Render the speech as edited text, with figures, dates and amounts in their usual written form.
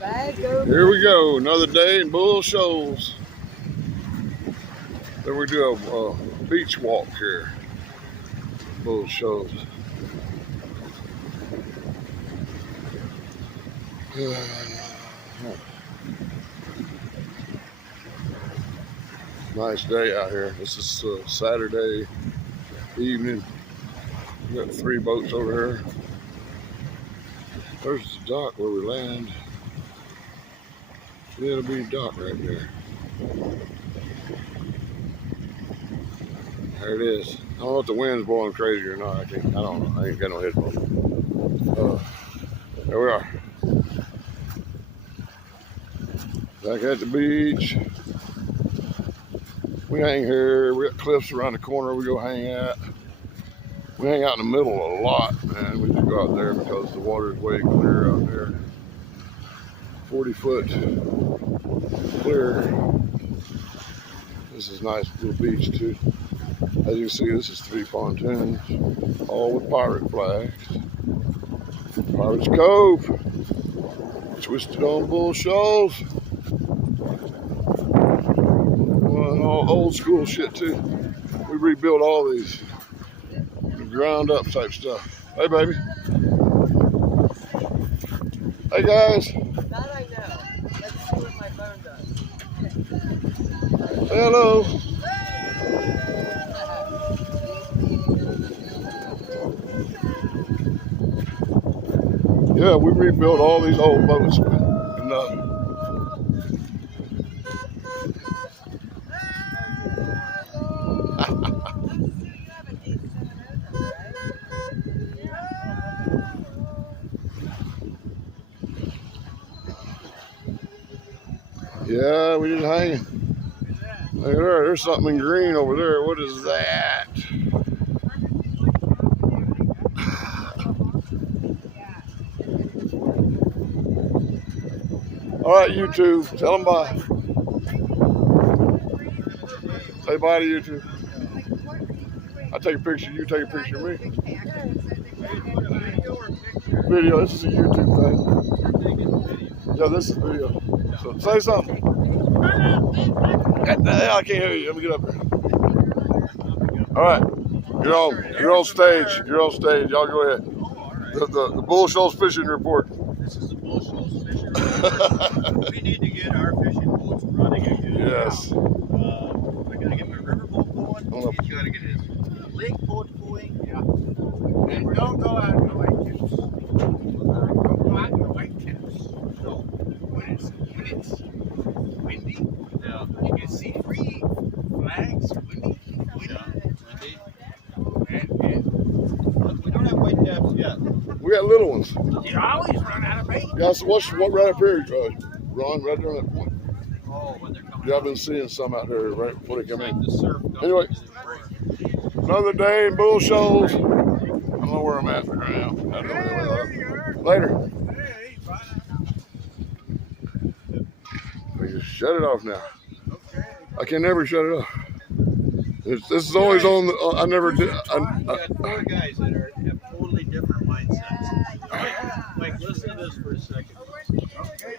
Here we go, another day in Bull Shoals. Then we do a beach walk here, Bull Shoals. Nice day out here. This is Saturday evening. We got 3 boats over here. There's the dock where we land. It'll be dock right there. There it is. I don't know if the wind's blowing crazy or not. I don't know. I ain't got no headphones. There we are. Back at the beach. We hang here. We got cliffs around the corner we go hang at. We hang out in the middle a lot, man. We just go out there because the water's way clear out there. 40-foot clear. This is a nice little beach too. As you can see, this is 3 pontoons, all with pirate flags. Pirates Cove, twisted on Bull Shoals. All old school shit too. We rebuilt all these, ground up type stuff. Hey baby. Hey guys. That I know. Let's see what my phone does. Hello. Yeah, we rebuilt all these old boats. And, yeah, we just hanging. Look at there, there's something in green over there. What is that? All right, YouTube, tell them bye. Say bye to YouTube. I take a picture, you take a picture of me. Video, this is a YouTube thing. Yeah, this is video. So say something. I can't hear you. Let me get up here. All right, you're on stage. You're on stage. Y'all go ahead. The Bull Shoals fishing report. This is the Bull Shoals fishing report. We need to get our fishing boats running again. Yes. I gotta get my river boat going. He's gotta get his lake boat going. Yeah. And don't go out in the white caps. Don't go out in the white caps. No. When it's windy, yeah. You can see 3 flags. Windy. And we don't have white caps yet. We got little ones. You always run out of bait. Yeah, so what right up here, Ron, right there on that point. Oh, when they're coming. Yeah, I've been seeing some out here right before they come in. The surf. Anyway, another day in Bull Shoals. I don't know where I'm at right now. I don't know where I'm at. Later. We just shut it off now. I can never shut it off. This is always on the. I never did. We got 4 guys that have totally different mindsets. Mike, listen to this for a second. Okay.